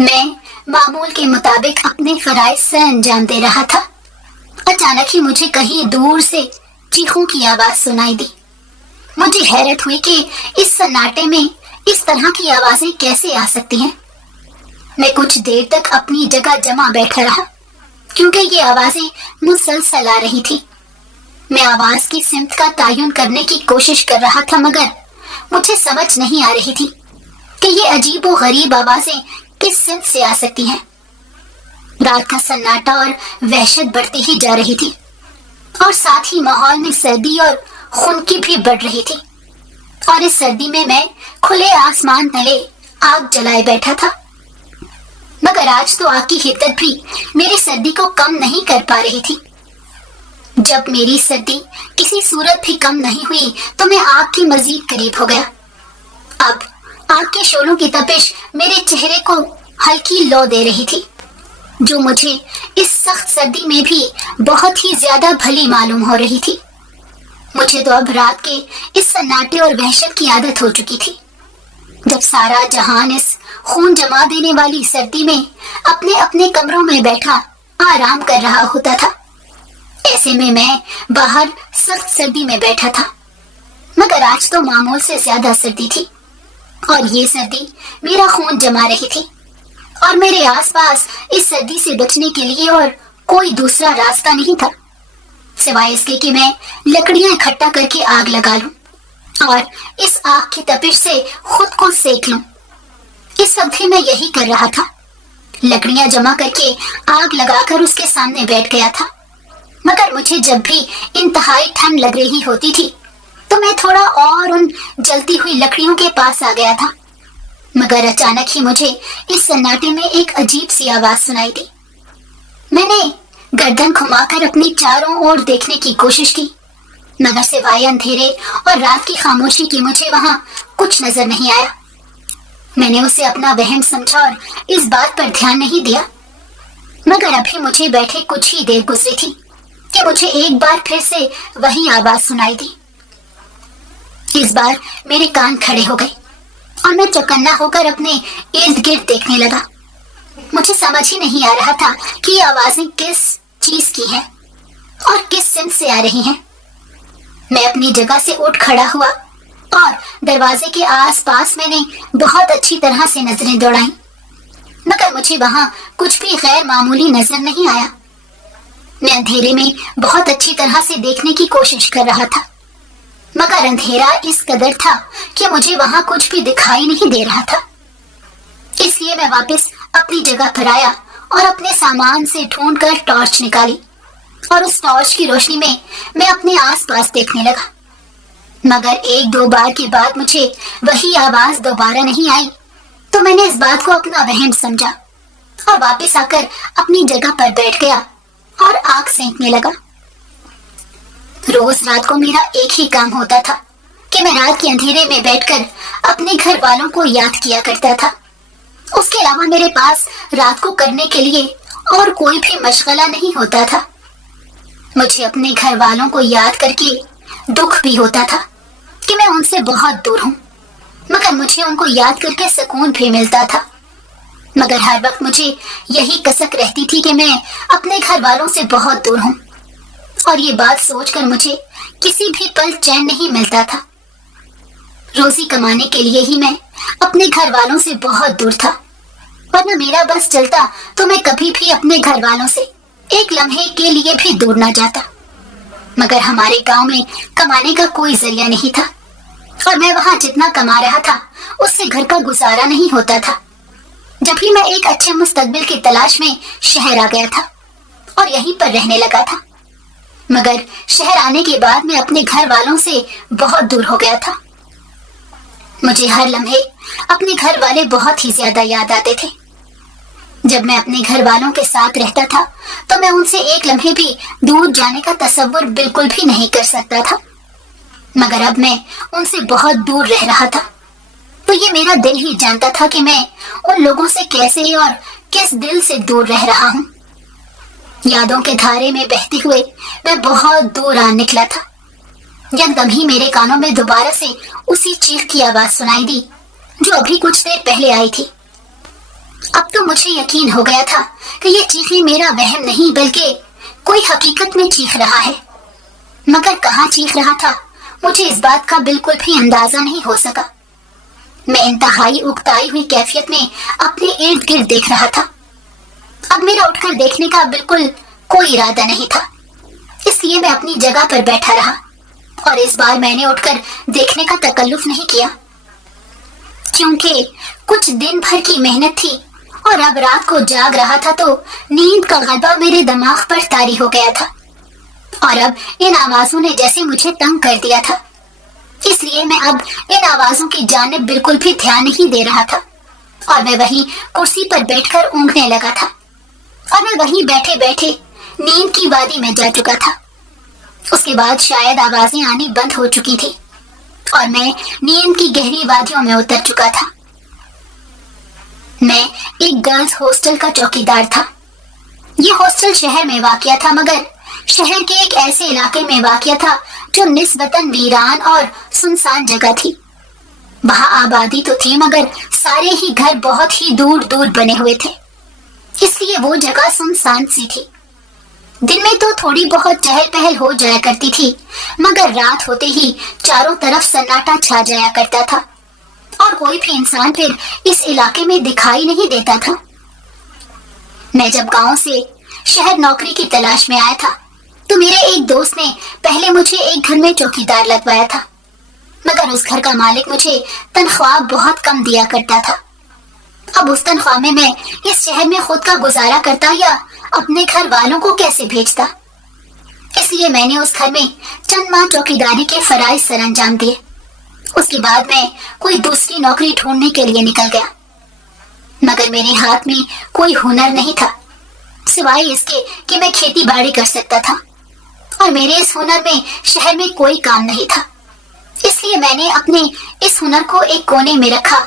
मैं मामूल के मुताबिक अपने फराइज से अंजाम दे रहा था। अचानक ही मुझे कहीं दूर से चीखों की आवाज सुनाई दी। मुझे हैरत हुई कि इस सन्नाटे में इस तरह की आवाजें कैसे आ सकती हैं। मैं कुछ देर तक अपनी जगह जमा बैठा रहा क्योंकि ये आवाजें मुसलसल आ रही थी। मैं आवाज की सिमत का तयन करने की कोशिश कर रहा था, मगर मुझे समझ नहीं आ रही थी कि ये अजीब और गरीब आवाजें किस सिमत से आ सकती हैं। रात का सन्नाटा और वहशत बढ़ती ही जा रही थी और साथ ही माहौल में सर्दी और खुनकी भी बढ़ रही थी। और इस सर्दी में मैं खुले आसमान तले आग जलाए बैठा था, मगर आज तो आग की हिद्दत भी मेरी सर्दी को कम नहीं कर पा रही थी। जब मेरी सर्दी किसी सूरत भी कम नहीं हुई तो मैं आग के मजीद करीब हो गया। अब आग के शोलों की तपिश मेरे चेहरे को हल्की लौ दे रही थी, जो मुझे इस सख्त सर्दी में भी बहुत ही ज्यादा भली मालूम हो रही थी। मुझे तो अब रात के इस सन्नाटे और वहशत की आदत हो चुकी थी, जब सारा जहान इस खून जमा देने वाली सर्दी में अपने अपने कमरों में बैठा आराम कर रहा होता था। ऐसे में मैं बाहर सख्त सर्दी में बैठा था, मगर आज तो मामूल से ज्यादा सर्दी थी और ये सर्दी मेरा खून जमा रही थी और मेरे आसपास इस सर्दी से बचने के लिए और कोई दूसरा रास्ता नहीं था सिवाय इसके कि मैं लकड़ियां इकट्ठा करके आग लगा लूं और इस आग की तपिश से खुद को सेक लूं। इस वक्त भी मैं यही कर रहा था। लकड़ियां जमा करके आग लगाकर उसके सामने बैठ गया था, मगर मुझे जब भी इंतहाई ठंड लग रही होती थी तो मैं थोड़ा और उन जलती हुई लकड़ियों के पास आ गया था। मगर अचानक ही मुझे इस सन्नाटे में एक अजीब सी आवाज सुनाई दी। मैंने गर्दन घुमाकर अपनी चारों ओर देखने की कोशिश की, मगर सिवाय अंधेरे और रात की खामोशी की मुझे वहां कुछ नजर नहीं आया। मैंने उसे अपना वहम समझा और इस बात पर ध्यान नहीं दिया, मगर अभी मुझे बैठे कुछ ही देर गुजरी थी कि मुझे एक बार फिर से वही आवाज सुनाई दी। इस बार मेरे कान खड़े हो गए और मैं चौकन्ना होकर अपने इर्द गिर्द देखने लगा। मुझे समझ ही नहीं आ रहा था कि ये आवाजें किस चीज की हैं और किस सिमत से आ रही हैं। मैं अपनी जगह से उठ खड़ा हुआ और दरवाजे के आसपास मैंने बहुत अच्छी तरह से नजरें दौड़ाई, मगर मुझे वहां कुछ भी गैर मामूली नजर नहीं आया। मैं अंधेरे में बहुत अच्छी तरह से देखने की कोशिश कर रहा था, मगर अंधेरा इस कदर था कि मुझे वहां कुछ भी दिखाई नहीं दे रहा था। इसलिए मैं वापस अपनी जगह पर आया और अपने सामान से ढूंढकर टॉर्च निकाली और उस टॉर्च की रोशनी में मैं अपने आसपास देखने लगा। मगर एक दो बार के बाद मुझे वही आवाज दोबारा नहीं आई, तो मैंने इस बात को अपना वहम समझा और वापस आकर अपनी जगह पर बैठ गया और आग सेंकने लगा। रोज रात को मेरा एक ही काम होता था कि मैं रात के अंधेरे में बैठकर अपने घर वालों को याद किया करता था। उसके अलावा मेरे पास रात को करने के लिए और कोई भी मशगला नहीं होता था। मुझे अपने घर वालों को याद करके दुख भी होता था कि मैं उनसे बहुत दूर हूँ, मगर मुझे उनको याद करके सुकून भी मिलता था। मगर हर वक्त मुझे यही कसक रहती थी कि मैं अपने घर वालों से बहुत दूर हूँ और ये बात सोचकर मुझे किसी भी पल चैन नहीं मिलता था। रोजी कमाने के लिए ही मैं अपने घर वालों से बहुत दूर था, वरना मेरा बस चलता तो मैं कभी भी अपने घर वालों से एक लम्हे के लिए भी दूर ना जाता। मगर हमारे गांव में कमाने का कोई जरिया नहीं था और मैं वहां जितना कमा रहा था उससे घर का गुजारा नहीं होता था। जब भी मैं एक अच्छे मुस्तकबिल की तलाश में शहर आ गया था और यहीं पर रहने लगा था, मगर शहर आने के बाद मैं अपने घर वालों से बहुत दूर हो गया था। मुझे हर लम्हे अपने घर वाले बहुत ही ज्यादा याद आते थे। जब मैं अपने घर वालों के साथ रहता था तो मैं उनसे एक लम्हे भी दूर जाने का तसव्वुर बिल्कुल भी नहीं कर सकता था, मगर अब मैं उनसे बहुत दूर रह रहा था तो ये मेरा दिल ही जानता था कि मैं उन लोगों से कैसे और किस दिल से दूर रह रहा हूँ। यादों के धारे में बहते हुए मैं बहुत दूर आ निकला था। एकदम ही मेरे कानों में दोबारा से उसी चीख की आवाज सुनाई दी जो अभी कुछ देर पहले आई थी। अब तो मुझे यकीन हो गया था कि ये चीखें मेरा वहम नहीं बल्कि कोई हकीकत में चीख रहा है, मगर कहाँ चीख रहा था मुझे इस बात का बिल्कुल भी अंदाजा नहीं हो सका। मैं इंतहाई उकताई हुई कैफियत में अपने इर्द गिर्द देख रहा था। अब मेरा उठकर देखने का बिल्कुल कोई इरादा नहीं था, इसलिए मैं अपनी जगह पर बैठा रहा और इस बार मैंने उठकर देखने का तकल्लुफ नहीं किया, क्योंकि कुछ दिन भर की मेहनत थी और अब रात को जाग रहा था तो नींद का गलबा मेरे दिमाग पर तारी हो गया था और अब इन आवाजों ने जैसे मुझे तंग कर दिया था। इसलिए मैं अब इन आवाजों की जानिब बिल्कुल भी ध्यान नहीं दे रहा था और मैं वहीं कुर्सी पर बैठकर ऊँघने लगा था और मैं वहीं बैठे बैठे नींद की वादी में जा चुका था। उसके बाद शायद आवाजें आनी बंद हो चुकी थी और मैं नींद की गहरी वादियों में उतर चुका था। मैं एक गर्ल्स हॉस्टल का चौकीदार था। ये हॉस्टल शहर में वाक़या था, मगर शहर के एक ऐसे इलाके में वाक़या था जो निस्बतन वीरान और सुनसान जगह थी। वहाँ आबादी तो थी मगर सारे ही घर बहुत ही दूर दूर बने हुए थे, इसलिए वो जगह सुनसान सी थी। दिन में तो थोड़ी बहुत चहल पहल हो जाया करती थी, मगर रात होते ही चारों तरफ सन्नाटा छा जाया करता था और कोई भी इंसान फिर इस इलाके में दिखाई नहीं देता था। मैं जब गांव से शहर नौकरी की तलाश में आया था तो मेरे एक दोस्त ने पहले मुझे एक घर में चौकीदार लगवाया था, मगर उस घर का मालिक मुझे तनख्वाह बहुत कम दिया करता था। अब उस तनख्वाह में मैं इस शहर में खुद का गुजारा करता या अपने घर वालों को कैसे भेजता। इसलिए मैंने उस घर में चंद माह चौकीदारी के फराइज सरअंजाम दिए। उसके बाद मैं कोई दूसरी नौकरी ढूंढने के लिए निकल गया, मगर मेरे हाथ में कोई हुनर नहीं था सिवाय इसके कि मैं खेती बाड़ी कर सकता था और मेरे इस हुनर में शहर में कोई काम नहीं था। इसलिए मैंने अपने इस हुनर को एक कोने में रखा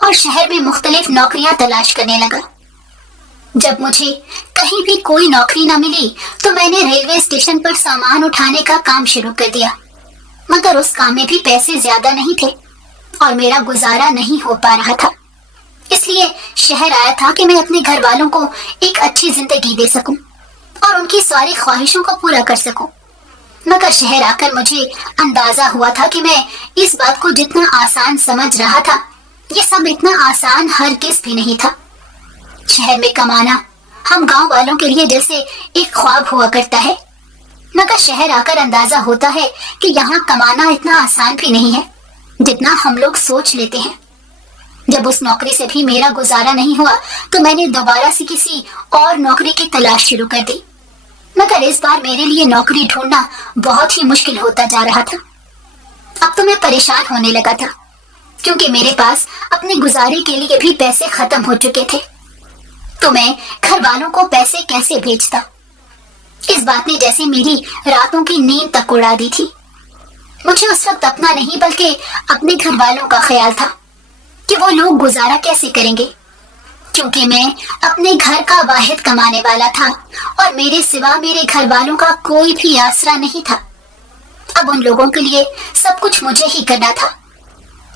और शहर में मुख्तलिफ नौकरियां तलाश करने लगा। जब मुझे कहीं भी कोई नौकरी न मिली तो मैंने रेलवे स्टेशन पर सामान उठाने का काम शुरू कर दिया, मगर उस काम में भी पैसे ज्यादा नहीं थे और मेरा गुजारा नहीं हो पा रहा था। इसलिए शहर आया था कि मैं अपने घर वालों को एक अच्छी जिंदगी दे सकूं और उनकी सारी ख्वाहिशों को पूरा कर सकूं। मगर शहर आकर मुझे अंदाजा हुआ था कि मैं इस बात को जितना आसान समझ रहा था, ये सब इतना आसान हरगिज़ भी नहीं था। शहर में कमाना हम गांव वालों के लिए जैसे एक ख्वाब हुआ करता है, मगर शहर आकर अंदाजा होता है कि यहाँ कमाना इतना आसान भी नहीं है जितना हम लोग सोच लेते हैं। जब उस नौकरी से भी मेरा गुजारा नहीं हुआ तो मैंने दोबारा से किसी और नौकरी की तलाश शुरू कर दी, मगर इस बार मेरे लिए नौकरी ढूंढना बहुत ही मुश्किल होता जा रहा था। अब तो मैं परेशान होने लगा था, क्योंकि मेरे पास अपने गुजारे के लिए भी पैसे खत्म हो चुके थे। तो मैं घर वालों को पैसे कैसे भेजता, इस बात ने जैसे मेरी रातों की नींद तक उड़ा दी थी। मुझे उस वक्त अपना नहीं बल्कि अपने घर वालों का ख्याल था कि वो लोग गुजारा कैसे करेंगे, क्योंकि मैं अपने घर का वाहिद कमाने वाला था और मेरे सिवा मेरे घर वालों का कोई भी आसरा नहीं था। अब उन लोगों के लिए सब कुछ मुझे ही करना था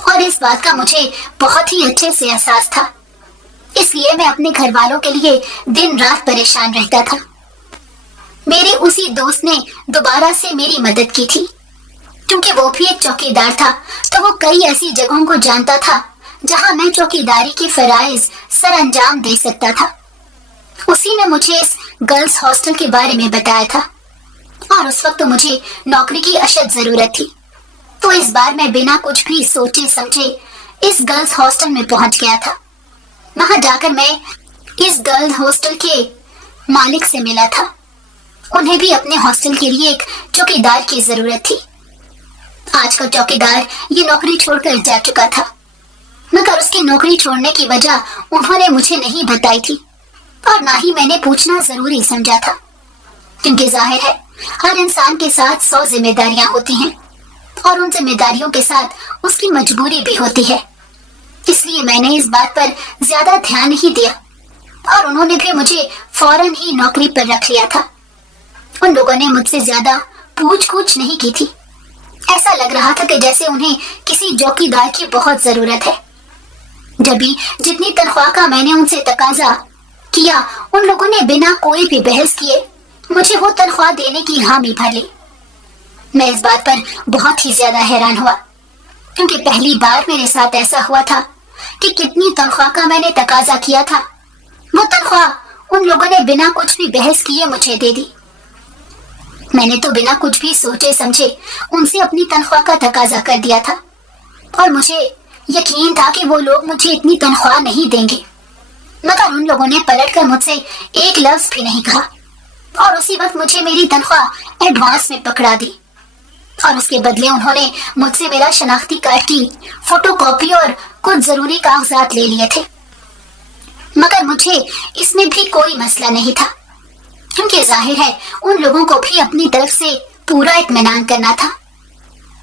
और इस बात का मुझे बहुत ही अच्छे से एहसास था। इसलिए मैं अपने घर वालों के लिए दिन रात परेशान रहता था। मेरे उसी दोस्त ने दोबारा से मेरी मदद की थी, क्योंकि वो भी एक चौकीदार था तो वो कई ऐसी जगहों को जानता था जहां मैं चौकीदारी के फराइज सर अंजाम दे सकता था। उसी ने मुझे इस गर्ल्स हॉस्टल के बारे में बताया था और उस वक्त तो मुझे नौकरी की अशद जरूरत थी। तो इस बार मैं बिना कुछ भी सोचे समझे इस गर्ल्स हॉस्टल में पहुंच गया था। वहां जाकर मैं इस गर्ल्स हॉस्टल के मालिक से मिला था। उन्हें भी अपने हॉस्टल के लिए एक चौकीदार की जरूरत थी। आज का चौकीदार ये नौकरी छोड़कर जा चुका था, मगर उसकी नौकरी छोड़ने की वजह उन्होंने मुझे नहीं बताई थी और ना ही मैंने पूछना जरूरी समझा था, क्योंकि जाहिर है हर इंसान के साथ 100 जिम्मेदारियां होती हैं और उन जिम्मेदारियों के साथ उसकी मजबूरी भी होती है। इसलिए मैंने इस बात पर ज्यादा ध्यान नहीं दिया और उन्होंने भी मुझे फौरन ही नौकरी पर रख लिया था। उन लोगों ने मुझसे ज्यादा पूछ कुछ नहीं की थी। ऐसा लग रहा था कि जैसे उन्हें किसी चौकीदार की बहुत जरूरत है। जब भी जितनी तनख्वाह का मैंने उनसे तकाजा किया, उन लोगों ने बिना कोई भी बहस किए मुझे वो तनख्वाह देने की हामी भर ली। मैं इस बात पर बहुत ही ज्यादा हैरान हुआ, क्योंकि पहली बार मेरे साथ ऐसा हुआ था कि कितनी तनख्वाह का मैंने तकाजा किया था, वो तनख्वाह उन लोगों ने बिना कुछ भी बहस किए मुझे दे दी। मैंने तो बिना कुछ भी सोचे समझे उनसे अपनी तनख्वाह का तकाजा कर दिया था, और मुझे यकीन था कि वो लोग मुझे इतनी तनख्वाह नहीं देंगे, मगर उन लोगों ने पलटकर मुझसे एक लफ्ज भी नहीं कहा, और उसी वक्त मुझे मेरी तनख्वाह एडवांस में पकड़ा दी, और उसके बदले उन्होंने मुझसे मेरा शनाख्ती कार्ड की फोटोकॉपी और कुछ जरूरी कागजात ले लिए थे। मगर मुझे इसमें भी कोई मसला नहीं था, क्योंकि जाहिर है उन लोगों को भी अपनी तरफ से पूरा इत्मीनान करना था।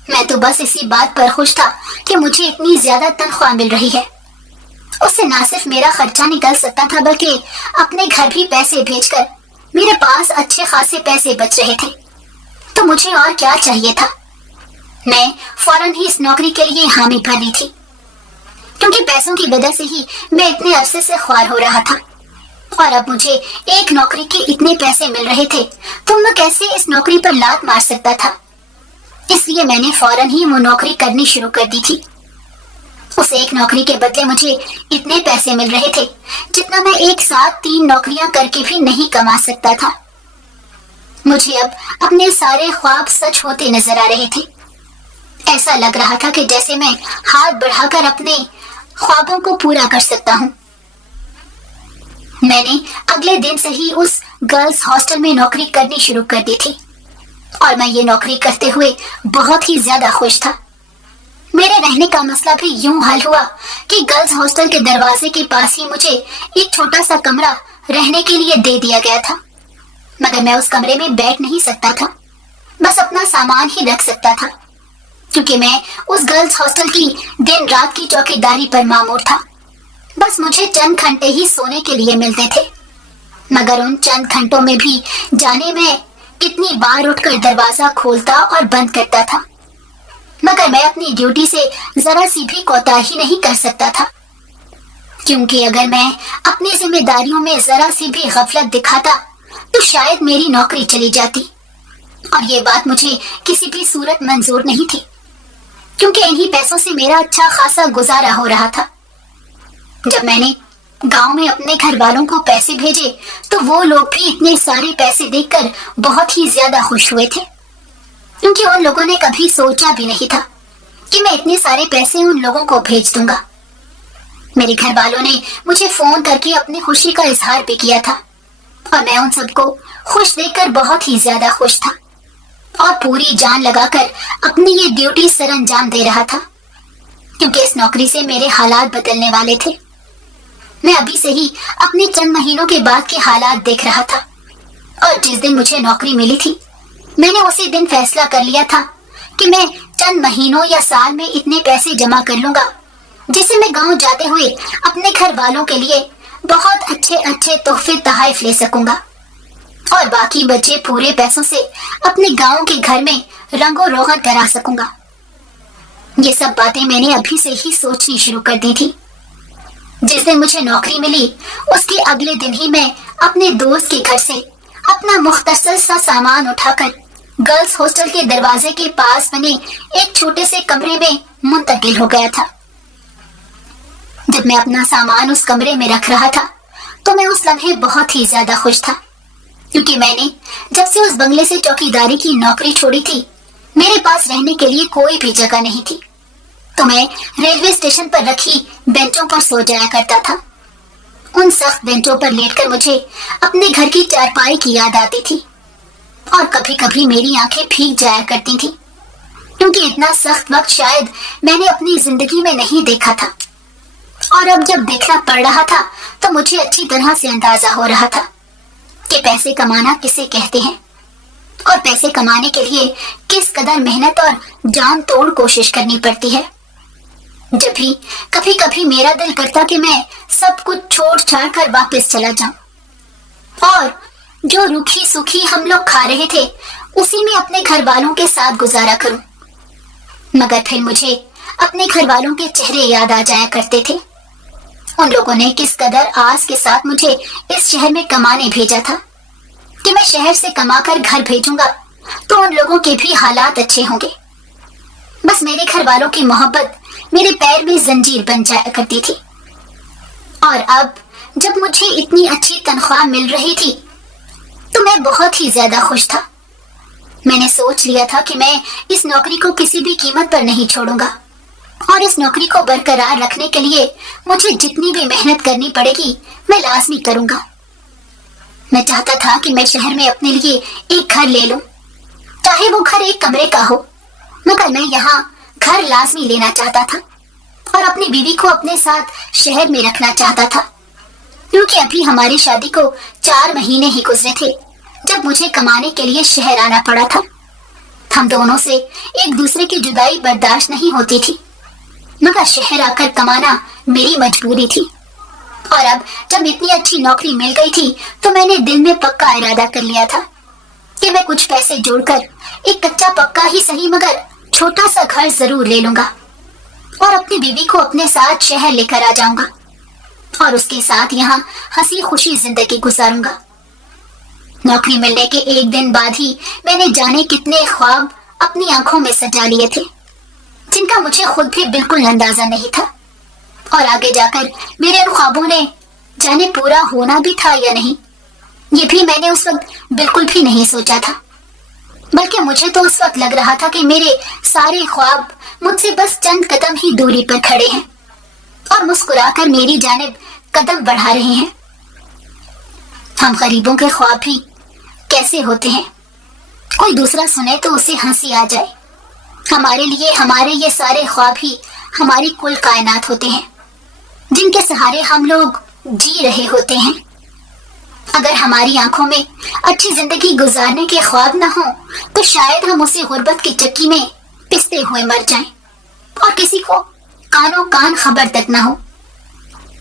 मैं तो बस इसी बात पर खुश था कि मुझे इतनी ज्यादा तनख्वाह मिल रही है, उससे ना सिर्फ मेरा खर्चा निकल सकता था, बल्कि अपने घर भी पैसे भेजकर मेरे पास अच्छे खासे पैसे बच रहे थे। तो मुझे और क्या चाहिए था। मैं फौरन ही इस नौकरी के लिए हामी भर ली थी, क्योंकि पैसों की वजह से ही मैं इतने अरसे से ख्वार हो रहा था, और अब मुझे एक नौकरी के इतने पैसे मिल रहे थे तो मैं कैसे इस नौकरी पर लात मार सकता था। इसलिए मैंने फौरन ही वो नौकरी करनी शुरू कर दी थी। उस एक नौकरी के बदले मुझे इतने पैसे मिल रहे थे जितना मैं एक साथ 3 नौकरियां करके भी नहीं कमा सकता था। मुझे अब अपने सारे ख्वाब सच होते नजर आ रहे थे। ऐसा लग रहा था कि जैसे मैं हाथ बढ़ाकर अपने ख्वाबों को पूरा कर सकता हूँ। मैंने अगले दिन से ही उस गर्ल्स हॉस्टल में नौकरी करनी शुरू कर दी थी, और मैं ये नौकरी करते हुए बहुत ही ज्यादा खुश था। मेरे रहने का मसला भी यूं हल हुआ कि गर्ल्स हॉस्टल के दरवाजे के पास ही मुझे एक छोटा सा कमरा रहने के लिए दे दिया गया था, मगर मैं उस कमरे में बैठ नहीं सकता था, बस अपना सामान ही रख सकता था, क्योंकि मैं उस गर्ल्स हॉस्टल की दिन रात की चौकीदारी पर मामूर था। बस मुझे चंद घंटे ही सोने के लिए मिलते थे, मगर उन चंद घंटों में भी जाने में कितनी बार उठकर दरवाजा खोलता और बंद करता था, मगर मैं अपनी ड्यूटी से जरा सी भी कोताही नहीं कर सकता था, क्योंकि अगर मैं अपनी जिम्मेदारियों में जरा सी भी गफलत दिखाता तो शायद मेरी नौकरी चली जाती, और ये बात मुझे किसी भी सूरत मंजूर नहीं थी, क्योंकि इन्हीं पैसों से मेरा अच्छा खासा गुजारा हो रहा था। जब मैंने गांव में अपने घर वालों को पैसे भेजे तो वो लोग भी इतने सारे पैसे देखकर बहुत ही ज्यादा खुश हुए थे, क्योंकि उन लोगों ने कभी सोचा भी नहीं था कि मैं इतने सारे पैसे उन लोगों को भेज दूंगा। मेरे घर वालों ने मुझे फोन करके अपनी खुशी का इजहार भी किया था, और मैं उन सबको खुश देखकर बहुत ही ज्यादा खुश था, और पूरी जान लगाकर अपनी ये ड्यूटी सरअंजाम दे रहा था, क्योंकि इस नौकरी से मेरे हालात बदलने वाले थे। मैं अभी से ही अपने चंद महीनों के बाद के हालात देख रहा था, और जिस दिन मुझे नौकरी मिली थी मैंने उसी दिन फैसला कर लिया था कि मैं चंद महीनों या साल में इतने पैसे जमा कर लूंगा जिसे मैं गांव जाते हुए अपने घर वालों के लिए बहुत अच्छे अच्छे तोहफे तोहफे ले सकूंगा, और बाकी बचे पूरे पैसों से अपने गांव के घर में रंगो रोगन करा सकूंगा। ये सब बातें मैंने अभी से ही सोचनी शुरू कर दी थी। जिस दिन मुझे नौकरी मिली उसके अगले दिन ही मैं अपने दोस्त के घर से अपना मुख्तसर सा सामान उठाकर गर्ल्स हॉस्टल के दरवाजे के पास बने एक छोटे से कमरे में मुंतकिल हो गया था। जब मैं अपना सामान उस कमरे में रख रहा था तो मैं उस लम्हे बहुत ही ज्यादा खुश था, क्योंकि मैंने जब से उस बंगले से चौकीदारी की नौकरी छोड़ी थी मेरे पास रहने के लिए कोई भी जगह नहीं थी, तो मैं रेलवे स्टेशन पर रखी बेंचों पर सो जाया करता था। उन सख्त बेंचों पर लेटकर मुझे अपने घर की चारपाई की याद आती थी, और कभी कभी मेरी आंखें भीग जाया करती थी, क्योंकि इतना सख्त वक्त शायद मैंने अपनी जिंदगी में नहीं देखा था, और अब जब देखना पड़ रहा था तो मुझे अच्छी तरह से अंदाजा हो रहा था कि पैसे कमाना किसे कहते हैं, और पैसे कमाने के लिए किस कदर मेहनत और जान तोड़ कोशिश करनी पड़ती है। जब भी कभी कभी मेरा दिल करता कि मैं सब कुछ छोड़ छाड़ कर वापस चला जाऊं, और जो रूखी सूखी हम लोग खा रहे थे उसी में अपने घर वालों के साथ गुजारा करूं, मगर फिर मुझे अपने घर वालों के चेहरे याद आ जाया करते थे, उन लोगों ने किस कदर आस के साथ मुझे इस शहर में कमाने भेजा था कि मैं शहर से कमाकर घर भेजूंगा तो उन लोगों के भी हालात अच्छे होंगे। बस मेरे घर वालों की मोहब्बत मेरे पैर में जंजीर बन जाया करती थी। और अब जब मुझे इतनी अच्छी तनख्वाह मिल रही थी तो मैं बहुत ही ज्यादा खुश था। मैंने सोच लिया था कि मैं इस नौकरी को किसी भी कीमत पर नहीं छोड़ूंगा और इस नौकरी को बरकरार रखने के लिए मुझे जितनी भी मेहनत करनी पड़ेगी मैं लाजमी करूंगा। मैं चाहता था कि मैं शहर में अपने लिए एक घर ले लूं, चाहे वो घर एक कमरे का हो, मगर मैं यहाँ घर लाजमी लेना चाहता था और अपनी बीवी को अपने साथ शहर में रखना चाहता था, क्योंकि अभी हमारी शादी को 4 महीने ही गुजरे थे जब मुझे कमाने के लिए शहर आना पड़ा था। हम दोनों से एक दूसरे की जुदाई बर्दाश्त नहीं होती थी, मगर शहर आकर कमाना मेरी मजबूरी थी। और अब जब इतनी अच्छी नौकरी मिल गई थी तो मैंने दिल में पक्का इरादा कर लिया था कि मैं कुछ पैसे जोड़कर एक कच्चा पक्का ही सही मगर छोटा सा घर जरूर ले लूंगा और अपनी बीवी को अपने साथ शहर लेकर आ जाऊंगा और उसके साथ यहाँ हंसी खुशी जिंदगी गुजारूंगा। नौकरी मिलने के एक दिन बाद ही मैंने जाने कितने ख्वाब अपनी आंखों में सजा लिए थे जिनका मुझे खुद भी बिल्कुल अंदाजा नहीं था, और आगे जाकर मेरे उन ख्वाबों ने जाने पूरा होना भी था या नहीं ये भी मैंने उस वक्त बिल्कुल भी नहीं सोचा था। बल्कि मुझे तो उस वक्त लग रहा था कि मेरे सारे ख्वाब मुझसे बस चंद कदम ही दूरी पर खड़े हैं और मुस्कुराकर मेरी जानिब कदम बढ़ा रहे हैं। हम गरीबों के ख्वाब भी कैसे होते हैं, कोई दूसरा सुने तो उसे हंसी आ जाए। हमारे लिए हमारे ये सारे ख्वाब ही हमारी कुल कायनात होते हैं जिनके सहारे हम लोग जी रहे होते हैं। अगर हमारी आंखों में अच्छी जिंदगी गुजारने के ख्वाब न हो तो शायद हम उसे गुर्बत की चक्की में पिसते हुए मर जाएं और किसी को कानों कान खबर तक न हो।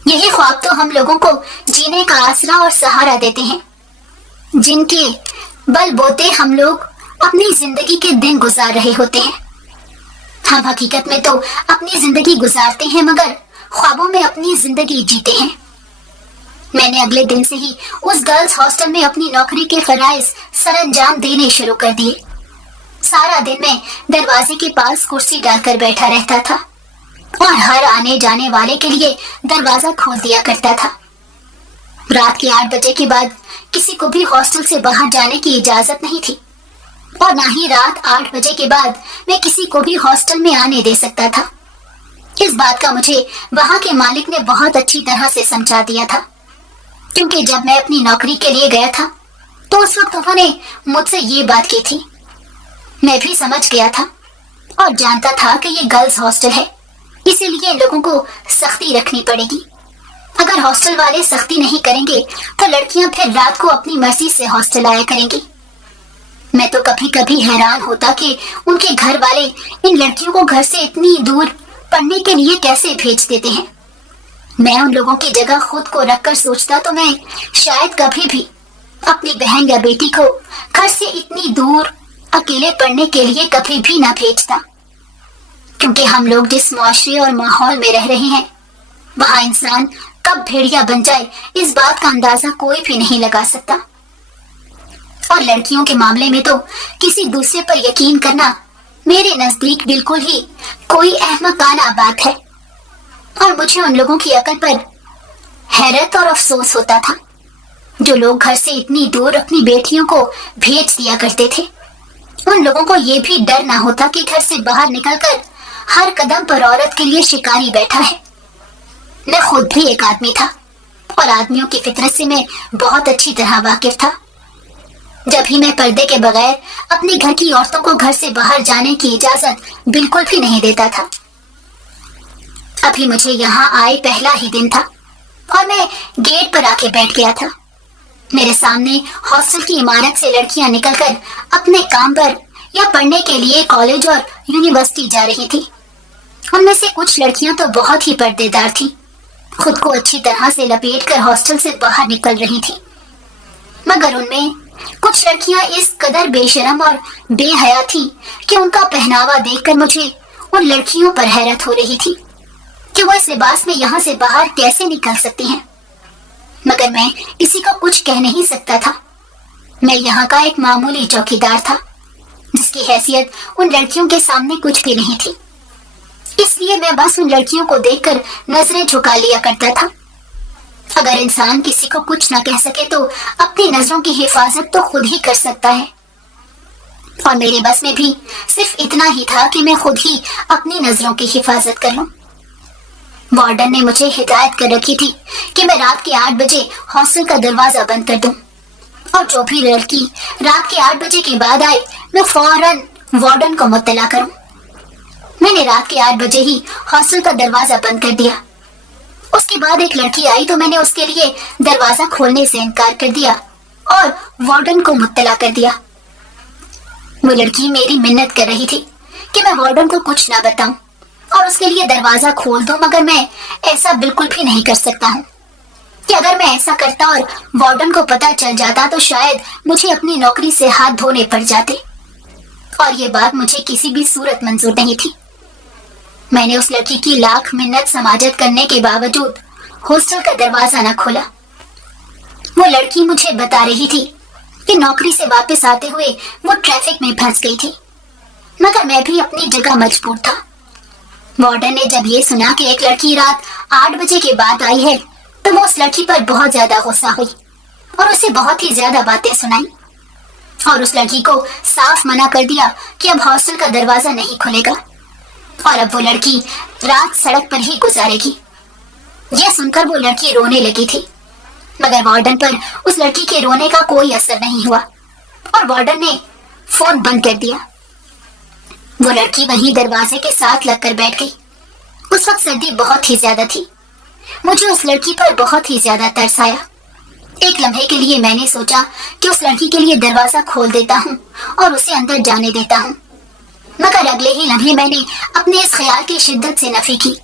यही ख्वाब तो हम लोगों को जीने का आसरा और सहारा देते हैं, जिनके बल बोते हम लोग अपनी जिंदगी के दिन गुजार रहे होते हैं। हम हकीकत में तो अपनी जिंदगी गुजारते हैं मगर ख्वाबों में अपनी जिंदगी जीते हैं। मैंने अगले दिन से ही उस गर्ल्स हॉस्टल में अपनी नौकरी के फराइज सरअंजाम देने शुरू कर दिए। सारा दिन मैं दरवाजे के पास कुर्सी डालकर बैठा रहता था और हर आने जाने वाले के लिए दरवाजा खोल दिया करता था। रात के 8 बजे के बाद किसी को भी हॉस्टल से बाहर जाने की इजाजत नहीं थी और ना ही रात 8 बजे के बाद मैं किसी को भी हॉस्टल में आने दे सकता था। इस बात का मुझे वहां के मालिक ने बहुत अच्छी तरह से समझा दिया था, क्योंकि जब मैं अपनी नौकरी के लिए गया था तो उस वक्त उन्होंने मुझसे ये बात की थी। मैं भी समझ गया था और जानता था कि ये गर्ल्स हॉस्टल है, इसीलिए इन लोगों को सख्ती रखनी पड़ेगी। अगर हॉस्टल वाले सख्ती नहीं करेंगे तो लड़कियां फिर रात को अपनी मर्जी से हॉस्टल आया करेंगी। मैं तो कभी कभी हैरान होता कि उनके घर वाले इन लड़कियों को घर से इतनी दूर पढ़ने के लिए कैसे भेज देते हैं। मैं उन लोगों की जगह खुद को रखकर सोचता तो मैं शायद कभी भी अपनी बहन या बेटी को घर से इतनी दूर अकेले पढ़ने के लिए कभी भी ना भेजता, क्योंकि हम लोग जिस मुआशरे और माहौल में रह रहे हैं वहाँ इंसान कब भेड़िया बन जाए इस बात का अंदाजा कोई भी नहीं लगा सकता। और लड़कियों के मामले में तो किसी दूसरे पर यकीन करना मेरे नजदीक बिल्कुल ही कोई अहमकाना बात है और मुझे उन लोगों की अकल पर हैरत और अफसोस होता था जो लोग घर से इतनी दूर अपनी बेटियों को भेज दिया करते थे। उन लोगों को ये भी डर ना होता कि घर से बाहर निकलकर हर कदम पर औरत के लिए शिकारी बैठा है। मैं खुद भी एक आदमी था और आदमियों की फितरत से मैं बहुत अच्छी तरह वाकिफ था। जब ही मैं पर्दे के बगैर अपने घर की औरतों को घर से बाहर जाने की इजाजत बिल्कुल भी नहीं देता था। अभी मुझे यहाँ आए पहला ही दिन था और मैं गेट पर आके बैठ गया था। मेरे सामने हॉस्टल की इमारत से लड़कियां निकलकर अपने काम पर या पढ़ने के लिए कॉलेज और यूनिवर्सिटी जा रही थी। उनमें से कुछ लड़कियां तो बहुत ही पर्देदार थीं, खुद को अच्छी तरह से लपेटकर हॉस्टल से बाहर निकल रही थी, मगर उनमें कुछ लड़कियां इस कदर बेशरम और बेहया थी कि उनका पहनावा देखकर मुझे उन लड़कियों पर हैरत हो रही थी। کہ وہ اس لباس میں یہاں سے باہر کیسے نکل سکتی ہیں، مگر میں کسی کو کچھ کہہ نہیں سکتا تھا۔ میں یہاں کا ایک معمولی چوکیدار تھا جس کی حیثیت ان لڑکیوں کے سامنے کچھ بھی نہیں تھی، اس لیے میں بس ان لڑکیوں کو دیکھ کر نظریں جھکا لیا کرتا تھا۔ اگر انسان کسی کو کچھ نہ کہہ سکے تو اپنی نظروں کی حفاظت تو خود ہی کر سکتا ہے، اور میرے بس میں بھی صرف اتنا ہی تھا کہ میں خود ہی اپنی نظروں کی حفاظت کر لوں۔ وارڈن نے مجھے ہدایت کر رکھی تھی کہ میں رات کے 8 بجے ہاسٹل کا دروازہ بند کر دوں، اور جو بھی لڑکی رات کے 8 بجے کے بعد آئے میں فوراً وارڈن کو مطلع کروں۔ میں نے رات کے 8 بجے ہی ہاسٹل کا دروازہ بند کر دیا۔ اس کے بعد ایک لڑکی آئی تو میں نے اس کے لیے دروازہ کھولنے سے انکار کر دیا اور وارڈن کو مطلع کر دیا۔ وہ لڑکی میری منت کر رہی تھی کہ میں وارڈن کو کچھ نہ بتاؤں اور اس کے لیے دروازہ کھول دوں، مگر میں ایسا بالکل بھی نہیں کر سکتا ہوں کہ اگر میں ایسا کرتا اور وارڈن کو پتہ چل جاتا تو شاید مجھے اپنی نوکری سے ہاتھ دھونے پڑ جاتے، اور یہ بات مجھے کسی بھی صورت منظور نہیں تھی۔ میں نے اس لڑکی کی لاکھ منت سماجت کرنے کے باوجود ہاسٹل کا دروازہ نہ کھولا۔ وہ لڑکی مجھے بتا رہی تھی کہ نوکری سے واپس آتے ہوئے وہ ٹریفک میں پھنس گئی تھی، مگر میں بھی اپنی جگہ مجبور تھا۔ وارڈن نے جب یہ سنا کہ ایک لڑکی رات 8 بجے کے بعد آئی ہے تو وہ اس لڑکی پر بہت زیادہ غصہ ہوئی اور اسے بہت ہی زیادہ باتیں سنائیں، اور اس لڑکی کو صاف منع کر دیا کہ اب ہاسٹل کا دروازہ نہیں کھلے گا اور اب وہ لڑکی رات سڑک پر ہی گزارے گی۔ یہ سن کر وہ لڑکی رونے لگی تھی، مگر وارڈن پر اس لڑکی کے رونے کا کوئی اثر نہیں ہوا اور وارڈن نے فون بند کر دیا۔ وہ لڑکی وہیں دروازے کے ساتھ لگ کر بیٹھ گئی۔ اس وقت سردی بہت ہی زیادہ تھی۔ مجھے اس لڑکی پر بہت ہی زیادہ ترس آیا۔ ایک لمحے کے لیے میں نے سوچا کہ اس لڑکی کے لیے دروازہ کھول دیتا ہوں اور اسے اندر جانے دیتا ہوں، مگر اگلے ہی لمحے میں نے اپنے اس خیال کی شدت سے نفی کی،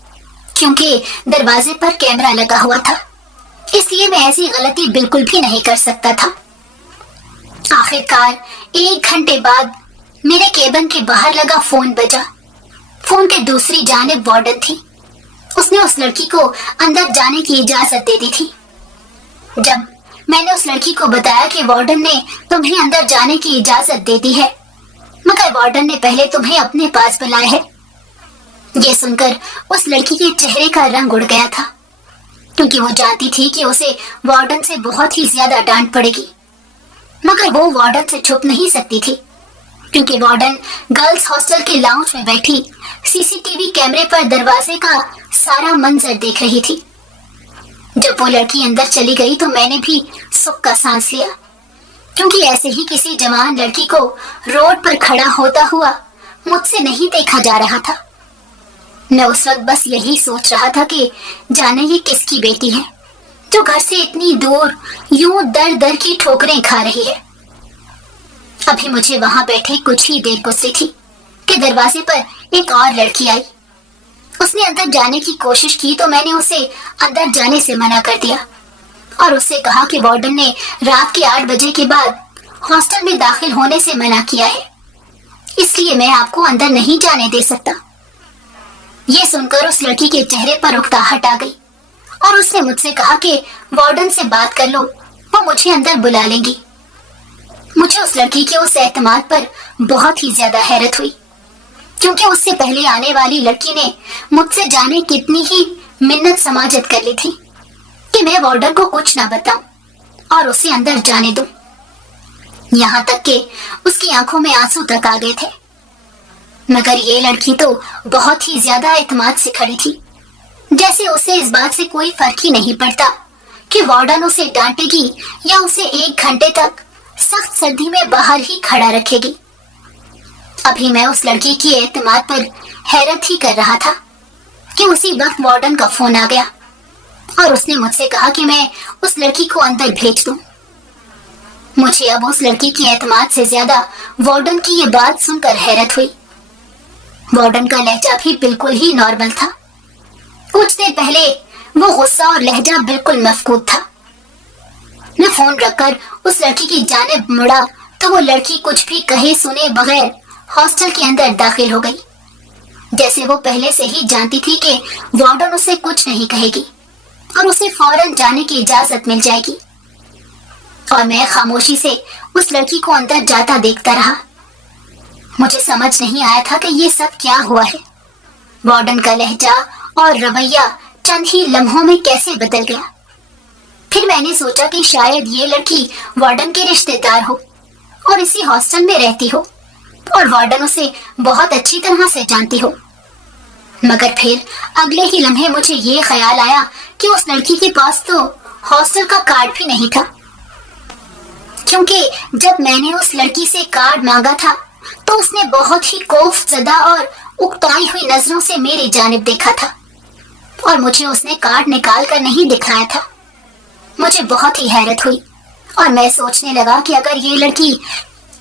کیونکہ دروازے پر کیمرہ لگا ہوا تھا، اس لیے میں ایسی غلطی بالکل بھی نہیں کر سکتا تھا۔ آخر کار 1 گھنٹے بعد میرے کیبن کے باہر لگا فون بجا۔ فون کے دوسری جانب وارڈن تھی۔ اس نے اس لڑکی کو اندر جانے کی اجازت دے دی تھی۔ جب میں نے اس لڑکی کو بتایا کہ وارڈن نے تمہیں اندر جانے کی اجازت دے دی ہے، مگر وارڈن نے پہلے تمہیں اپنے پاس بلایا ہے، یہ سن کر اس لڑکی کے چہرے کا رنگ اڑ گیا تھا، کیونکہ وہ جانتی تھی کہ اسے وارڈن سے بہت ہی زیادہ ڈانٹ پڑے گی، مگر وہ وارڈن سے چھپ نہیں سکتی تھی، کیونکہ وارڈن گرلز ہاسٹل کے لاؤنج میں بیٹھی CCTV کیمرے پر دروازے کا سارا منظر دیکھ رہی تھی۔ جب وہ لڑکی اندر چلی گئی تو میں نے بھی سکھ کا سانس لیا، کیونکہ ایسے ہی کسی جوان لڑکی کو روڈ پر کھڑا ہوتا ہوا مجھ سے نہیں دیکھا جا رہا تھا۔ میں اس وقت بس یہی سوچ رہا تھا کہ جانے یہ کس کی بیٹی ہے جو گھر سے اتنی دور یوں در در کی ٹھوکریں کھا رہی ہے۔ ابھی مجھے وہاں بیٹھے کچھ ہی دیر گزری تھی کہ دروازے پر ایک اور لڑکی آئی۔ اس نے اندر جانے کی کوشش کی تو میں نے اسے اندر جانے سے منع کر دیا اور اس سے کہا کہ وارڈن نے رات کے 8 بجے کے بعد ہاسٹل میں داخل ہونے سے منع کیا ہے، اس لیے میں آپ کو اندر نہیں جانے دے سکتا۔ یہ سن کر اس لڑکی کے چہرے پر اکتاہٹ آ گئی اور اس نے مجھ سے کہا کہ وارڈن سے بات کر لو، وہ مجھے اندر بلا لیں گی۔ مجھے اس لڑکی کے اس اعتماد پر بہت ہی زیادہ حیرت ہوئی، کیونکہ اس سے پہلے آنے والی لڑکی نے مجھ سے جانے کتنی ہی منت سماجت کر لی تھی کہ میں وارڈن کو کچھ نہ بتاؤں اور اسے اندر جانے دوں، یہاں تک کہ اس کی آنکھوں میں آنسو تک آ گئے تھے۔ مگر یہ لڑکی تو بہت ہی زیادہ اعتماد سے کھڑی تھی، جیسے اسے اس بات سے کوئی فرق ہی نہیں پڑتا کہ وارڈن اسے ڈانٹے گی یا اسے 1 گھنٹے تک سخت سردی میں باہر ہی کھڑا رکھے گی۔ ابھی میں اس لڑکی کی اعتماد پر حیرت ہی کر رہا تھا کہ اسی وقت وارڈن کا فون آ گیا اور اس نے مجھ سے کہا کہ میں اس لڑکی کو اندر بھیج دوں۔ مجھے اب اس لڑکی کی اعتماد سے زیادہ وارڈن کی یہ بات سن کر حیرت ہوئی۔ وارڈن کا لہجہ بھی بالکل ہی نارمل تھا، کچھ دیر پہلے وہ غصہ اور لہجہ بالکل مفقود تھا۔ میں فون رکھ کر اس لڑکی کی جانب مڑا تو وہ لڑکی کچھ بھی کہے سنے بغیر ہاسٹل کے اندر داخل ہو گئی۔ जैसे वो पहले से ही जानती थी कि वार्डन उसे कुछ नहीं कहेगी और उसे फौरन जाने की इजाजत मिल जाएगी। और मैं खामोशी से उस लड़की को अंदर जाता देखता रहा। मुझे समझ नहीं आया था कि ये सब क्या हुआ है। वार्डन का लहजा और रवैया चंद ही लम्हों में कैसे बदल गया। फिर मैंने सोचा कि शायद ये लड़की वार्डन की रिश्तेदार हो और इसी हॉस्टल में रहती हो और वार्डन उसे बहुत अच्छी तरह से जानती हो। मगर फिर अगले ही लम्हे मुझे ये ख्याल आया कि उस लड़की के पास तो हॉस्टल का कार्ड भी नहीं था, क्योंकि जब मैंने उस लड़की से कार्ड मांगा था तो उसने बहुत ही खौफजदा और उकताई हुई नजरों से मेरी जानिब देखा था और मुझे उसने कार्ड निकाल कर नहीं दिखाया था। मुझे बहुत ही हैरत हुई और मैं सोचने लगा कि अगर ये लड़की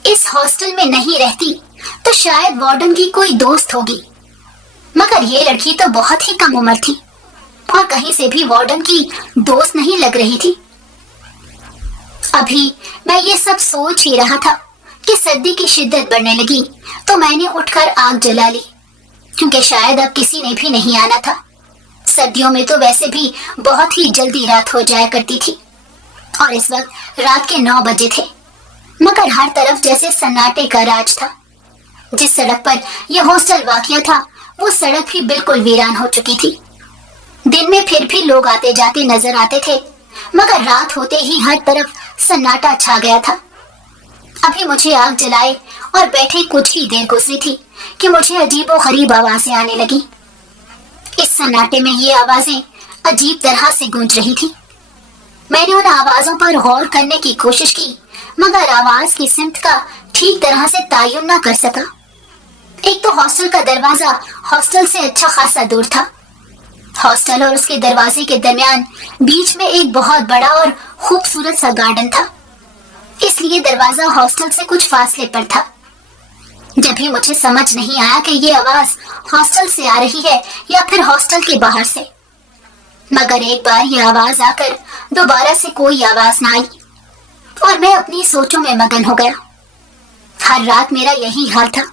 इस हॉस्टल में नहीं रहती तो शायद वार्डन की कोई दोस्त होगी, मगर ये लड़की तो बहुत ही कम उम्र थी और कहीं से भी वार्डन की दोस्त नहीं लग रही थी। अभी मैं ये सब सोच ही रहा था कि सर्दी की शिद्दत बढ़ने लगी तो मैंने उठकर आग जला ली, क्योंकि शायद अब किसी ने भी नहीं आना था। सर्दियों में तो वैसे भी बहुत ही जल्दी रात हो जाया करती थी और इस वक्त रात के 9 बजे थे, मगर हर तरफ जैसे सन्नाटे का राज था। जिस सड़क पर यह हॉस्टल वाक़या था वो सड़क भी बिल्कुल वीरान हो चुकी थी। दिन में फिर भी लोग आते जाते नजर आते थे, मगर रात होते ही हर तरफ सन्नाटा छा गया था। अभी मुझे आग जलाए और बैठे कुछ ही देर गुजरी थी कि मुझे अजीबो गरीब आवाजें आने लगी। इस सन्नाटे में ये आवाजें अजीब तरह से गूंज रही थी। मैंने उन आवाजों पर गौर करने की कोशिश की, मगर आवाज की सिमत का ठीक तरह से तायुन न कर सका। एक तो हॉस्टल का दरवाजा हॉस्टल से अच्छा खासा दूर था। हॉस्टल और उसके दरवाजे के दरमियान बीच में एक बहुत बड़ा और खूबसूरत सा गार्डन था, इसलिए दरवाजा हॉस्टल से कुछ फासले पर था। जब भी मुझे समझ नहीं आया कि ये आवाज हॉस्टल से आ रही है या फिर हॉस्टल के बाहर से, मगर एक बार ये आवाज आकर दोबारा से कोई आवाज ना आई और मैं अपनी सोचों में मगन हो गया। हर रात मेरा यही हाल था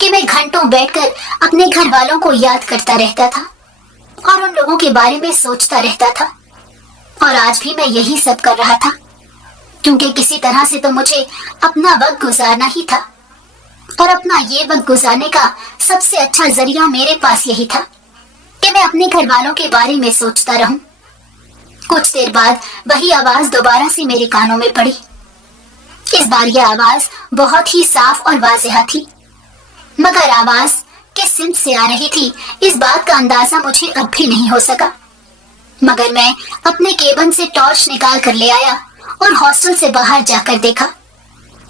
कि मैं घंटों बैठकर अपने घर वालों को याद करता रहता था और उन लोगों के बारे में सोचता रहता था, और आज भी मैं यही सब कर रहा था, क्योंकि किसी तरह से तो मुझे अपना वक्त गुजारना ही था और अपना ये वक्त गुजारने का सबसे अच्छा जरिया मेरे पास यही था कि मैं अपने घर वालों के बारे में सोचता रहूं। कुछ देर बाद वही आवाज दोबारा से मेरे कानों में पड़ी। इस बार यह आवाज बहुत ही साफ और वाज़ेह थी, मगर आवाज किस सिमत से आ रही थी इस बात का अंदाजा मुझे अब भी नहीं हो सका। मगर मैं अपने केबिन से टॉर्च निकाल कर ले आया और हॉस्टल से बाहर जाकर देखा,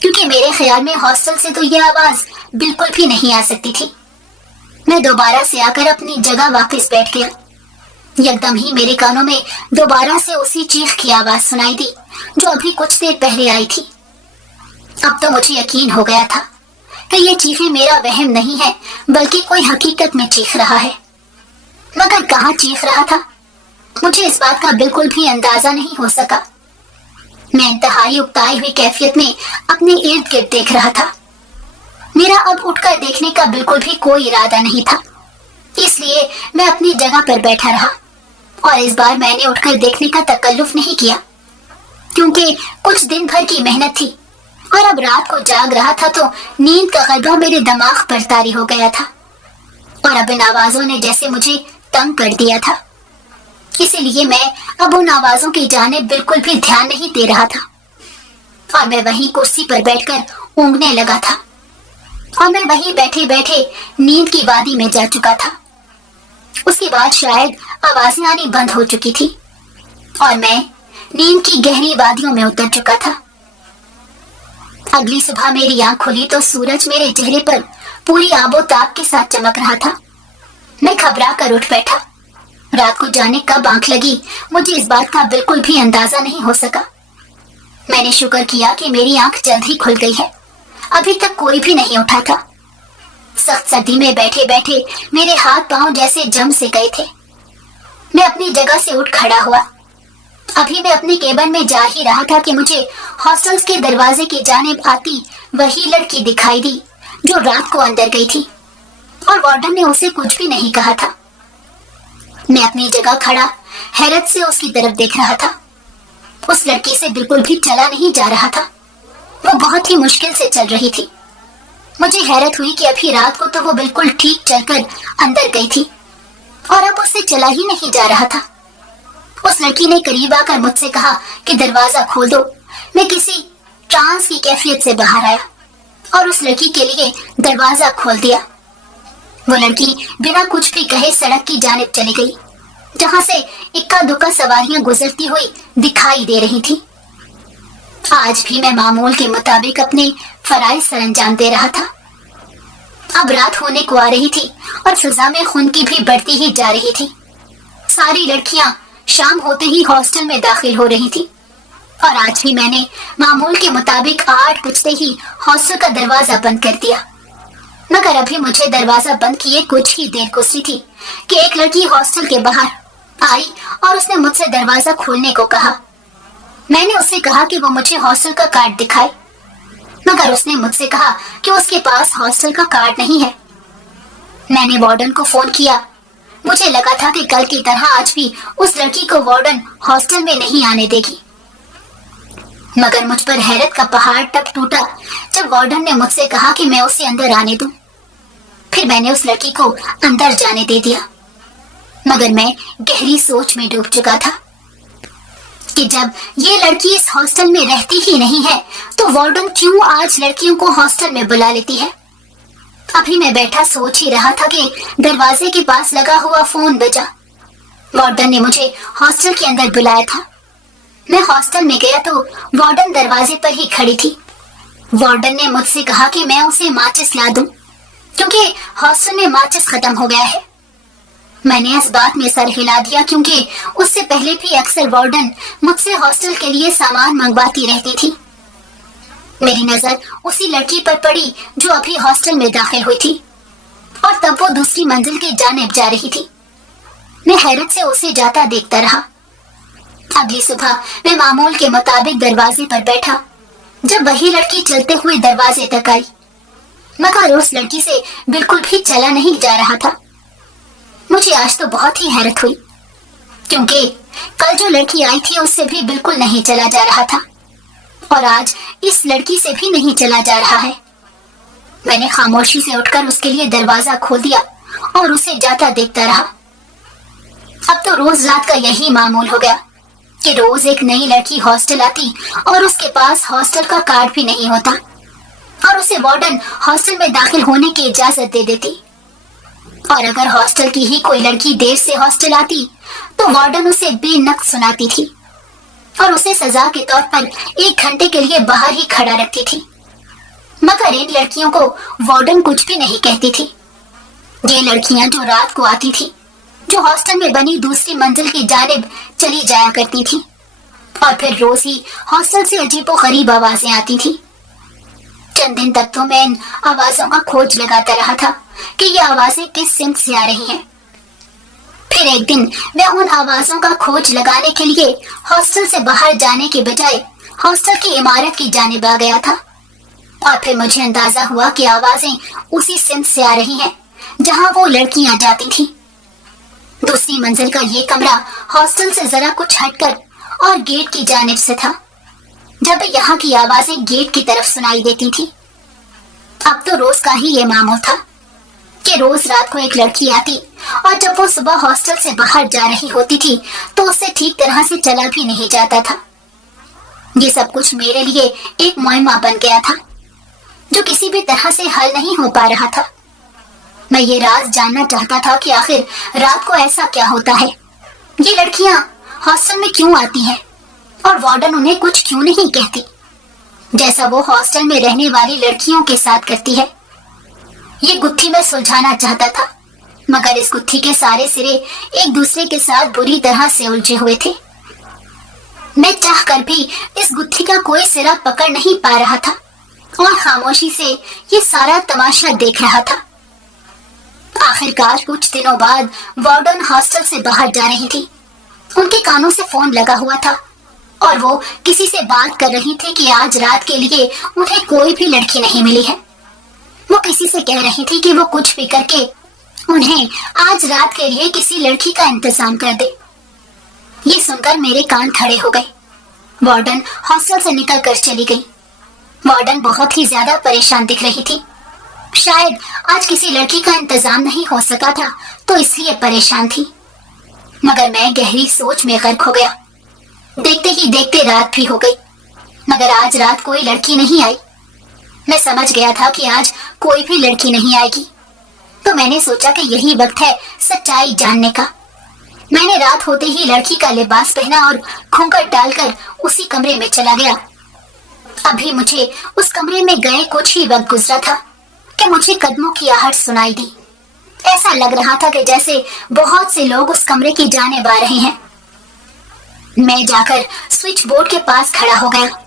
क्योंकि मेरे ख्याल में हॉस्टल से तो यह आवाज बिल्कुल भी नहीं आ सकती थी। मैं दोबारा से आकर अपनी जगह वापस बैठ गया। यकदम ही मेरे कानों में दोबारा से उसी चीख की आवाज सुनाई दी जो अभी कुछ देर पहले आई थी। अब तो मुझे यकीन हो गया था कि ये चीखें मेरा वहम नहीं है, बल्कि कोई हकीकत में चीख रहा है। मगर कहाँ चीख रहा था, मुझे इस बात का बिल्कुल भी अंदाजा नहीं हो सका। मैं इंतहाई उकताई हुई कैफियत में अपने इर्द गिर्द देख रहा था। मेरा अब उठकर देखने का बिल्कुल भी कोई इरादा नहीं था, इसलिए मैं अपनी जगह पर बैठा रहा और इस बार मैंने उठकर देखने का तकल्लुफ नहीं किया, क्योंकि कुछ दिन भर की मेहनत थी और अब रात को जाग रहा था तो नींद का गलबा मेरे दिमाग पर तारी हो गया था और अब इन आवाजों ने जैसे मुझे तंग कर दिया था। इसीलिए मैं अब उन आवाजों की जानिब बिल्कुल भी ध्यान नहीं दे रहा था और मैं वहीं कुर्सी पर बैठकर ऊँघने लगा था और मैं वहीं बैठे बैठे नींद की वादी में जा चुका था। उसके बाद शायद आवाजें आनी बंद हो चुकी थी और मैं नींद की गहरी वादियों में उतर चुका था। अगली सुबह मेरी आंख खुली तो सूरज मेरे चेहरे पर पूरी आबोताब के साथ चमक रहा था। मैं घबरा कर उठ बैठा। रात को जाने कब आंख लगी मुझे इस बात का बिल्कुल भी अंदाजा नहीं हो सका। मैंने शुक्र किया कि मेरी आंख जल्द ही खुल गई है। अभी तक कोई भी नहीं उठा था। सख्त सर्दी में बैठे बैठे मेरे हाथ पांव जैसे जम से गए थे। मैं अपनी जगह से उठ खड़ा हुआ। अभी मैं अपने केबिन में जा ही रहा था कि मुझे हॉस्टल्स के दरवाजे की जानिब आती वही लड़की दिखाई दी जो रात को अंदर गई थी। और वार्डन ने उसे कुछ भी नहीं कहा था। मैं अपनी जगह खड़ा हैरत से उसकी तरफ देख रहा था। उस लड़की से बिल्कुल भी चला नहीं जा रहा था। वो बहुत ही मुश्किल से चल रही थी। मुझे हैरत हुई कि अभी रात को तो वो बिल्कुल ठीक चलकर अंदर गई थी और अब उससे चला ही नहीं जा रहा था। उस लड़की ने करीब आकर मुझसे कहा कि दरवाजा खोल दो। मैं किसी ट्रांस की कैफियत से बाहर आया और उस लड़की के लिए दरवाजा खोल दिया। वो लड़की बिना कुछ भी कहे सड़क की जानिब चली गई, जहां से इक्का दुक्का सवारियां गुजरती हुई दिखाई दे रही थी। आज भी मैं मामूल के मुताबिक अपने फराइज सरंजाम दे रहा था। अब रात होने को आ रही थी और फिजा में खून की भी बढ़ती ही जा रही थी। सारी लड़कियां शाम होते ही हॉस्टल में दाखिल हो रही थी और आज भी मैंने मामूल के मुताबिक 8 बजते ही हॉस्टल का दरवाजा बंद कर दिया। मगर अभी मुझे दरवाजा बंद किए कुछ ही देर गुजरी थी कि एक लड़की हॉस्टल के बाहर आई और उसने मुझसे दरवाजा खोलने को कहा। मैंने उससे कहा कि वो मुझे हॉस्टल का कार्ड दिखाए, मगर उसने मुझसे कहा कि उसके पास हॉस्टल का कार्ड नहीं है। मैंने वार्डन को फोन किया। मुझे लगा था कि कल की तरह आज भी उस लड़की को वार्डन हॉस्टल में नहीं आने देगी, मगर मुझ पर हैरत का पहाड़ तब टूटा जब वार्डन ने मुझसे कहा कि मैं उसे अंदर आने दूं। फिर मैंने उस लड़की को अंदर जाने दे दिया, मगर मैं गहरी सोच में डूब चुका था कि जब ये लड़की इस हॉस्टल में रहती ही नहीं है तो वार्डन क्यों आज लड़कियों को हॉस्टल में बुला लेती है। अभी मैं बैठा सोच ही रहा था कि दरवाजे के पास लगा हुआ फोन बजा। वार्डन ने मुझे हॉस्टल के अंदर बुलाया था। मैं हॉस्टल में गया तो वार्डन दरवाजे पर ही खड़ी थी। वार्डन ने मुझसे कहा कि मैं उसे माचिस ला दूं, क्योंकि हॉस्टल में माचिस खत्म हो गया है। मैंने इस बात में सर हिला दिया, क्योंकि उससे पहले भी अक्सर वार्डन मुझसे हॉस्टल के लिए सामान मंगवाती रहती थी। मेरी नजर उसी लड़की पर पड़ी जो अभी हॉस्टल में दाखिल हुई थी और तब वो दूसरी मंजिल की जानिब जा रही थी। मैं हैरत से उसे जाता देखता रहा। अगली सुबह मैं मामूल के मुताबिक दरवाजे पर बैठा जब वही लड़की चलते हुए दरवाजे तक आई, मगर उस लड़की से बिल्कुल भी चला नहीं जा रहा था। मुझे आज तो बहुत ही हैरत हुई, क्योंकि कल जो लड़की आई थी उससे भी बिल्कुल नहीं चला जा रहा था और आज इस लड़की से भी नहीं चला जा रहा है। मैंने खामोशी से उठकर उसके लिए दरवाजा खोल दिया और उसे जाता देखता रहा। अब तो रोज रात का यही मामूल हो गया कि रोज एक नई लड़की हॉस्टल आती और उसके पास हॉस्टल का कार्ड भी नहीं होता और उसे वार्डन हॉस्टल में दाखिल होने की इजाजत दे देती। और अगर हॉस्टल की ही कोई लड़की देर से हॉस्टल आती तो वार्डन उसे बेनक़्स सुनाती थी और उसे सजा के तौर पर 1 घंटे के लिए बाहर ही खड़ा रखती थी। मगर इन लड़कियों को वार्डन कुछ भी नहीं कहती थी। ये लड़कियां जो रात को आती थी, जो हॉस्टल में बनी दूसरी मंजिल की जानिब चली जाया करती थी और फिर रोज ही हॉस्टल से अजीबोगरीब आवाजें आती थी। चंद दिन तक तो मैं इन आवाजों का खोज लगाता रहा था कि ये आवाजें किस सिमत से आ रही हैं। फिर एक दिन मैं उन आवाजों का खोज लगाने के लिए हॉस्टल से बाहर जाने के बजाय हॉस्टल की इमारत की जानिब आ गया था और फिर मुझे अंदाजा हुआ कि आवाजें उसी सिमत से आ रही हैं जहां वो लड़कियां जाती थीं। दूसरी मंजिल का ये कमरा हॉस्टल से जरा कुछ हटकर और गेट की जानिब से था। जब यहाँ की आवाजें गेट की तरफ सुनाई देती थी। अब तो रोज का ही ये मामूल था कि रोज रात को एक लड़की आती और जब वो सुबह हॉस्टल से बाहर जा रही होती थी तो उससे ठीक तरह से चला भी नहीं जाता था। ये सब कुछ मेरे लिए एक मुअम्मा बन गया था जो किसी भी तरह से हल नहीं हो पा रहा था। मैं ये राज जानना चाहता था कि आखिर रात को ऐसा क्या होता है। ये लड़कियां हॉस्टल में क्यों आती हैं और वार्डन उन्हें कुछ क्यों नहीं कहती, जैसा वो हॉस्टल में रहने वाली लड़कियों के साथ करती है। ये गुत्थी मैं सुलझाना चाहता था, मगर इस गुत्थी के सारे सिरे एक दूसरे के साथ बुरी तरह से उलझे हुए थे। मैं चाह कर भी इस गुत्थी का कोई सिरा पकड़ नहीं पा रहा था और खामोशी से ये सारा तमाशा देख रहा था। आखिरकार कुछ दिनों बाद वार्डन हॉस्टल से बाहर जा रही थी। उनके कानों से फोन लगा हुआ था और वो किसी से बात कर रही थी कि आज रात के लिए उन्हें कोई भी लड़की नहीं मिली है। वो किसी से कह रही थी कि वो कुछ भी करके उन्हें आज रात के लिए किसी लड़की का इंतजाम कर दे। ये सुनकर मेरे कान खड़े हो गए। वार्डन हॉस्टल से निकल कर चली गई। वार्डन बहुत ही ज्यादा परेशान दिख रही थी। शायद आज किसी लड़की का इंतजाम नहीं हो सका था तो इसलिए परेशान थी। मगर मैं गहरी सोच में गर्क हो गया। देखते ही देखते रात भी हो गई, मगर आज रात कोई लड़की नहीं आई। मैं समझ गया था कि आज कोई भी लड़की नहीं आएगी, तो मैंने सोचा कि यही वक्त है सच्चाई जानने का। मैंने रात होते ही लड़की का लिबास पहना और घूंघट डालकर उसी कमरे में चला गया। अभी मुझे उस कमरे में गए कुछ ही वक्त गुजरा था कि मुझे कदमों की आहट सुनाई दी। ऐसा लग रहा था कि जैसे बहुत से लोग उस कमरे की जानेब आ रहे हैं। मैं जाकर स्विच बोर्ड के पास खड़ा हो गया।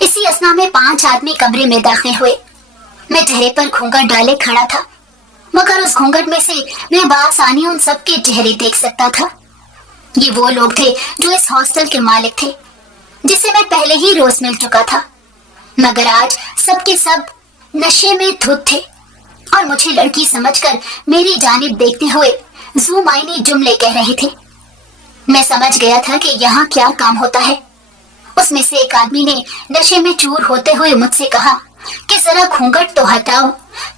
इसी असना में 5 आदमी कमरे में दाखिल हुए। मैं चेहरे पर घूंघट डाले खड़ा था, मगर उस घूंघट में से मैं बासानी उन सबके चेहरे देख सकता था। ये वो लोग थे जो इस हॉस्टल के मालिक थे, जिसे मैं पहले ही रोज मिल चुका था। मगर आज सबके सब नशे में धुत थे और मुझे लड़की समझकर मेरी जानिब देखते हुए जुमाइनी जुमले कह रहे थे। मैं समझ गया था कि यहाँ क्या काम होता है। उसमें से एक आदमी ने नशे में चूर होते हुए मुझसे कहा कि जरा घूंघट तो हटाओ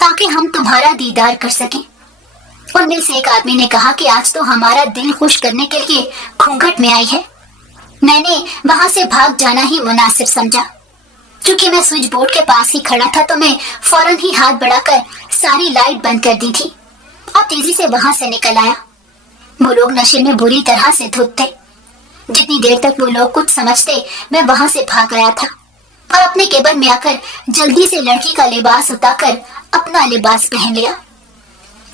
ताकि हम तुम्हारा दीदार कर सकें। उनमें से एक आदमी ने कहा कि आज तो हमारा दिल खुश करने के लिए घूंघट में आई है। मैंने वहां से भाग जाना ही मुनासिब समझा। क्योंकि मैं स्विच बोर्ड के पास ही खड़ा था तो मैं फौरन ही हाथ बढ़ाकर सारी लाइट बंद कर दी थी और तेजी से वहां से निकल आया। वो लोग नशे में बुरी तरह से धुत थे। जितनी देर तक वो लोग कुछ समझते मैं वहां से भाग आया था और अपने केबिन में आकर जल्दी से लड़की का लिबास उतारकर अपना लिबास पहन लिया।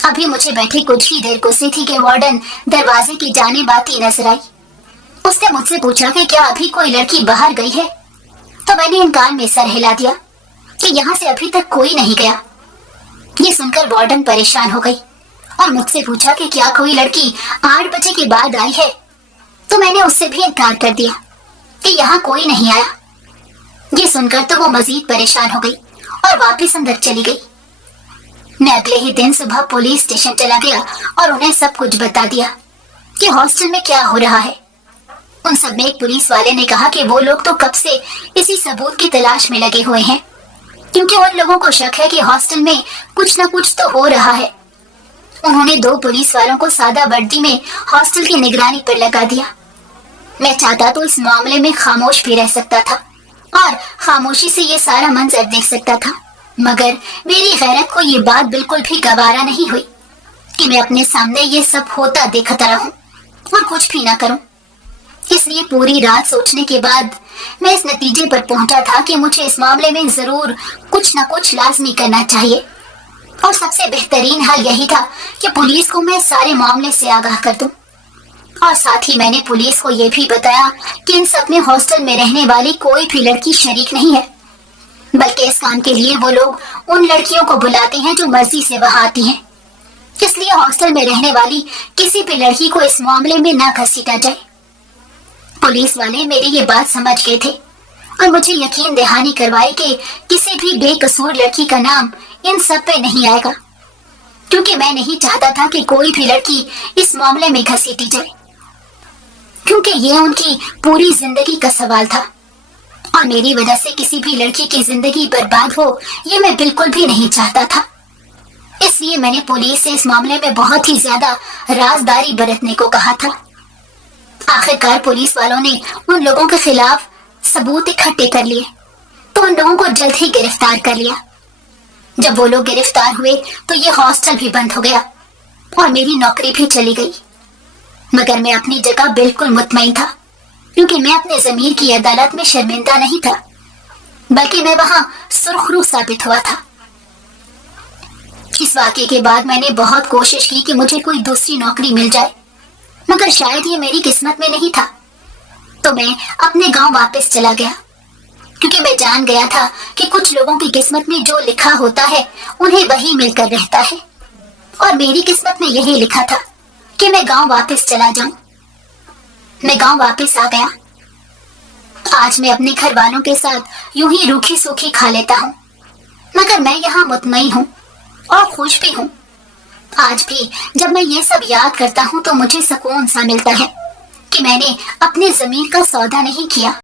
अभी मुझे बैठी कुछ ही देर गुस्से थी कि वार्डन दरवाजे की जानिब आती नजर आई। उसने मुझसे पूछा कि क्या अभी कोई लड़की बाहर गई है, तो मैंने इनकार में सर हिला दिया कि यहाँ से अभी तक कोई नहीं गया। ये सुनकर वार्डन परेशान हो गई और मुझसे पूछा कि क्या कोई लड़की 8 बजे के बाद आई है, तो मैंने उससे भी इनकार कर दिया कि यहाँ कोई नहीं आया। ये सुनकर तो वो मजीद परेशान हो गई और वापस अंदर चली गई। मैं अगले ही दिन सुबह पुलिस स्टेशन चला गया और उन्हें सब कुछ बता दिया कि हॉस्टल में क्या हो रहा है। उन सब में एक पुलिस वाले ने कहा कि वो लोग तो कब से इसी सबूत की तलाश में लगे हुए हैं, क्योंकि उन लोगों को शक है कि हॉस्टल में कुछ न कुछ तो हो रहा है। उन्होंने 2 पुलिस वालों को सादा वर्दी में हॉस्टल की निगरानी पर लगा दिया। मैं चाहता तो इस मामले में खामोश भी रह सकता था और खामोशी से ये सारा मंजर देख सकता था, मगर मेरी गैरत को ये बात बिल्कुल भी गवारा नहीं हुई कि मैं अपने सामने ये सब होता देखता रहूं और कुछ भी ना करूं। इसलिए पूरी रात सोचने के बाद मैं इस नतीजे पर पहुंचा था कि मुझे इस मामले में जरूर कुछ न कुछ लाजमी करना चाहिए और सबसे बेहतरीन हल यही था कि पुलिस को मैं सारे मामले से आगाह कर दूं। और साथ ही मैंने पुलिस को यह भी बताया कि इन सब में हॉस्टल में रहने वाली कोई भी लड़की शरीक नहीं है, बल्कि इस काम के लिए वो लोग उन लड़कियों को बुलाते हैं जो मर्जी से वहां आती हैं। इसलिए हॉस्टल में रहने वाली किसी भी लड़की को इस मामले में न घसीटा जाए। पुलिस वाले मेरी ये बात समझ गए थे और मुझे यकीन दहानी करवाई कि किसी भी बेकसूर लड़की का नाम इन सब पे नहीं आएगा, क्योंकि मैं नहीं चाहता था कि कोई भी लड़की इस मामले में घसीटी जाए, क्योंकि ये उनकी पूरी जिंदगी का सवाल था और मेरी वजह से किसी भी लड़की की जिंदगी बर्बाद हो ये मैं बिल्कुल भी नहीं चाहता था। इसलिए मैंने पुलिस से इस मामले में बहुत ही ज्यादा राजदारी बरतने को कहा था। आखिरकार पुलिस वालों ने उन लोगों के खिलाफ सबूत इकट्ठे कर लिए तो उन लोगों को जल्द ही गिरफ्तार कर लिया। जब वो लोग गिरफ्तार हुए तो ये हॉस्टल भी बंद हो गया और मेरी नौकरी भी चली गई। मगर मैं अपनी जगह बिल्कुल मुतमईन था, क्योंकि मैं अपने ज़मीर की अदालत में शर्मिंदा नहीं था, बल्कि मैं वहां सुरखरू साबित हुआ था। इस वाक़े के बाद मैंने बहुत कोशिश की कि मुझे कोई दूसरी नौकरी मिल जाए, मगर शायद ये मेरी किस्मत में नहीं था। तो मैं अपने गांव वापस चला गया, क्योंकि मैं जान गया था कि कुछ लोगों की किस्मत में जो लिखा होता है उन्हें वही मिलकर रहता है, और मेरी किस्मत में यही लिखा था कि मैं गांव वापस चला जाऊं। मैं गांव वापस आ गया। आज मैं अपने घर वालों के साथ यूं ही रूखी सूखी खा लेता हूं, मगर मैं यहाँ मुतमईन हूं اور خوش بھی ہوں۔ آج بھی جب میں یہ سب یاد کرتا ہوں تو مجھے سکون سا ملتا ہے کہ میں نے اپنے ضمیر کا سودا نہیں کیا۔